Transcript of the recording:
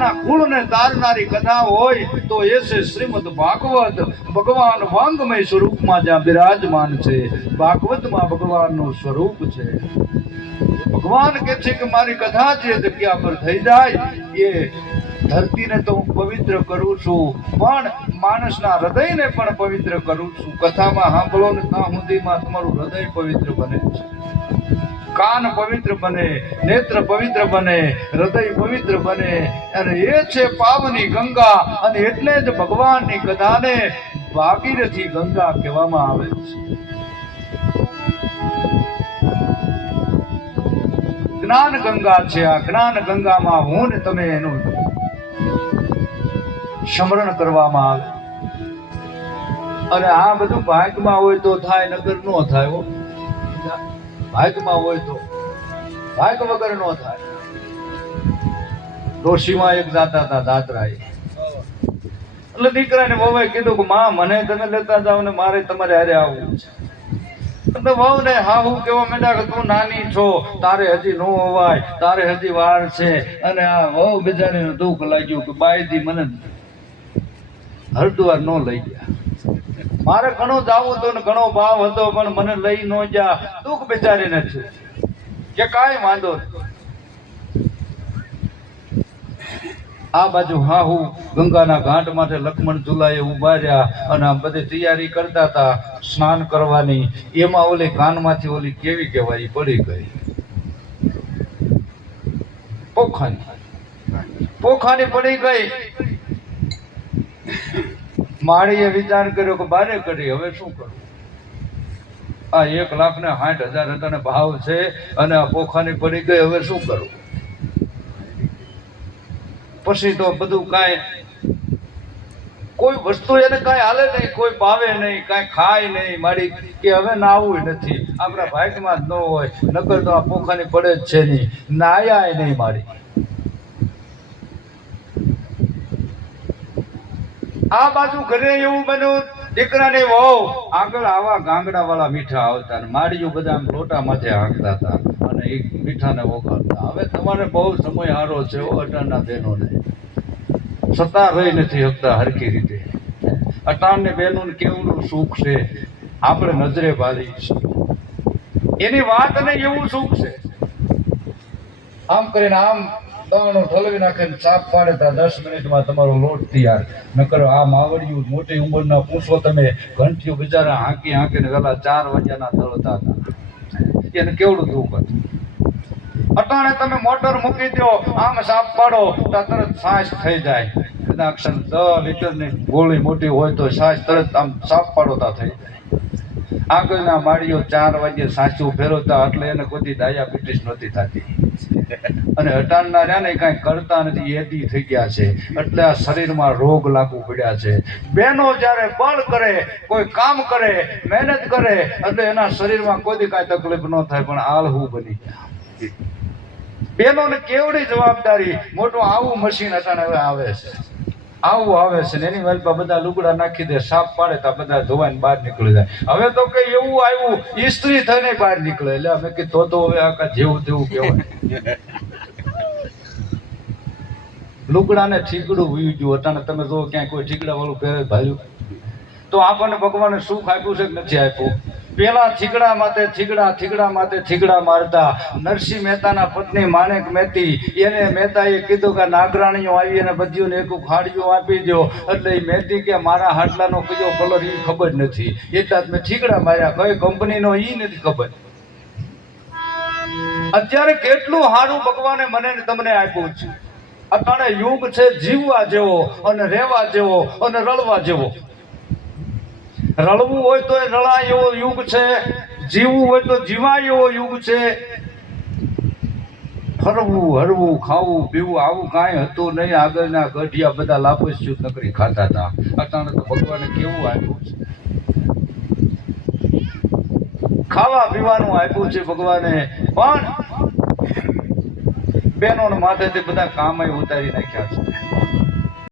રાજાના કુળને તારનારી કથા હોય તો એ છે શ્રીમદ ભાગવત. ભગવાન વાંગમય સ્વરૂપમાં જ્યાં બિરાજમાન છે, ભાગવતમાં ભગવાનનું સ્વરૂપ છે. ભગવાન કહે છે કે મારી કથા જે જગ્યા પર થઈ જાય એ ધરતીને તો હું પવિત્ર કરું છું, પણ માણસના હૃદયને પણ પવિત્ર કરું છું. કથામાં સાંભળો ને ત્યાં સુધીમાં તમારું હૃદય પવિત્ર બને છે, કાન પવિત્ર બને, નેત્ર પવિત્ર બને, હૃદય પવિત્ર બને, અને એ છે પાવની ગંગા. અને એટલે જ ભગવાનની કથાને ભાગીરથી ગંગા કહેવામાં આવે છે. જ્ઞાન ગંગા છે આ. જ્ઞાન ગંગામાં હું ને તમે એનું સ્મરણ કરવામાં આવે. અને આ બધું ભાગમાં હોય તો થાય, નગર નો થાય. ભાગમાં હોય તો, ભાગ વગર નો થાય. ડોશીમાં એક જાતા હતા દાદરાએ, એટલે દીકરાને વહુએ કીધું કે માં મને તમે લેતા જાવ ને મારે તમારે હારે આવવું છે. એટલે વહુ ને હા હું કેવા માંડ્યા કે તું નાની છો, તારે હજી નો હોવાય, તારે હજી વાર છે. અને આ વહુ બિચારીને દુઃખ લાગ્યું કે બાઈજી મને હરદ્વાર નો લઈ ગયા. મારે ઘણું જાવું હતું ને ઘણો ભાવ હતો, પણ મને લઈ ન ગયા. દુઃખ બિચારીને છે કે કાંઈ વાંધો નહીં. આ બાજુ હાહુ ગંગાના ઘાટ માટે લક્ષ્મણ ઝુલાએ ઉભા રહ્યા અને આ બધી તૈયારી કરતા હતા સ્નાન કરવાની. એમાં ઓલી કાનમાંથી ઓલી કેવી કહેવાય પડી ગઈ, પોખાની પડી ગઈ. માળીએ વિચાર કર્યો કે બારે કરી હવે શું કરું. આ 1,60,000 હતા ને ભાવ છે અને આ પોખાની પડી ગઈ, હવે શું કરું. પછી તો બધું કાંઈ કોઈ વસ્તુ એને કાંઈ હાલે નહીં, કોઈ ભાવે નહીં, કાંઈ ખાય નહીં. મારી કે હવે નાવું નથી, આપણા ભાગમાં જ ન હોય, નકર તો આ પોખાની પડે જ છે નહીં. નાયા નહીં મારી. આ બાજુ ઘરે એવું બન્યું, દીકરાને વહુ આગળ આવા ગાંગડા વાળા મીઠા આવતા, માળીઓ બધા આમ લોટા માથે હાંકતા હતા અને એ મીઠાને વગાડતા. હવે તમારે બહુ સમય હારો છે અટાણના બહેનોને, સતા રહી નથી શકતા હરખી રીતે. અટાણની બહેનોને કેવડું સુખ છે આપણે નજરે ભાળી છે, એની વાત નહીં એવું સુખ છે. આમ કરીને આમ દાણો ઠલવી નાખે ને સાપ પાડે તો 10 મિનિટમાં તમારો લોટ તૈયાર. નકર આ માવડિયું મોટી ઉંમરના પૂછો તમે, ઘંટીઓ બિચારા હાંકી હાંકીને વેલા 4 વાગ્યાના તળતા હતા. એને કેવડું દુઃખ હતું. અટાણે તમે મોટર મૂકી દો, આમ સાપ પાડો તો તરત સાસ થઈ જાય. કદાચ 10 લીટરની ગોળી મોટી હોય તો સાસ તરત આમ સાપ પાડોતા થઈ જાય. આગળના માળીઓ 4 વાગે સાચું ફેરવતા, એટલે એને કોઈ ડાયાબિટીસ નહોતી થતી. અને અટાણના રહ્યા ને કાંઈ કરતા નથી, એદી થઈ ગયા છે. એટલે આ શરીરમાં રોગ લાગુ પડ્યા છે. બહેનો જ્યારે બળ કરે, કોઈ કામ કરે, મહેનત કરે, એટલે એના શરીરમાં કોઈ કાંઈ તકલીફ ન થાય, પણ આળહું બની ગયા. બહેનોને કેવડી જવાબદારી. મોટું આવું મશીન અટાણે હવે આવે છે, આવું આવે છે ને એની વાલપા બધા લુગડા નાખી દે, સાપ પાડે તો બધા ધોવાઈને બહાર નીકળી જાય. હવે તો કઈ એવું આવ્યું ઇસ્ત્રી થઈને બહાર નીકળે. એટલે અમે કીધું તો હવે આખા જેવું તેવું કહેવાય. લુગડાને ઠીકડું વીયું ગયું. અટાણે તમે જો ક્યાંય કોઈ ઠીકડા વાળું પહેરે ભાલ્યું તો આપણને ભગવાને સુખ આપ્યું છે કે નથી આપ્યું. પેલા થીગડા માથે થીગડા મારતા. નરસિંહ મહેતાના પત્ની માણેક મહેતી, એને મહેતાએ કીધું કે નાગરાણીઓ આવી અને બધીઓને એક ખાડીઓ આપી દો. એટલે એ મહેતી કે મારા હાડલાનો કયો કલર એ ખબર નથી, એટલા જ મેં થીગડા માર્યા. કઈ કંપનીનો એ નથી ખબર. અત્યારે કેટલું સારું ભગવાને મને ને તમને આપ્યું છે. અટાણે યુગ છે જીવવા જેવો અને રહેવા જેવો અને રળવા જેવો. રળવું હોય તો રળાય એવો યુગ છે, જીવવું હોય તો જીવાય એવો યુગ છે. ફરવું હરવું ખાવું પીવું આવું કાંઈ હતું નહીં. આગળના ગઢિયા બધા લાપસ્યું નકરી ખાતા હતા. અટાણે તો ભગવાને કેવું આપ્યું છે, ખાવા પીવાનું આપ્યું છે ભગવાને. પણ બહેનોને માથેથી બધા કામ ઉતારી નાખ્યા છે.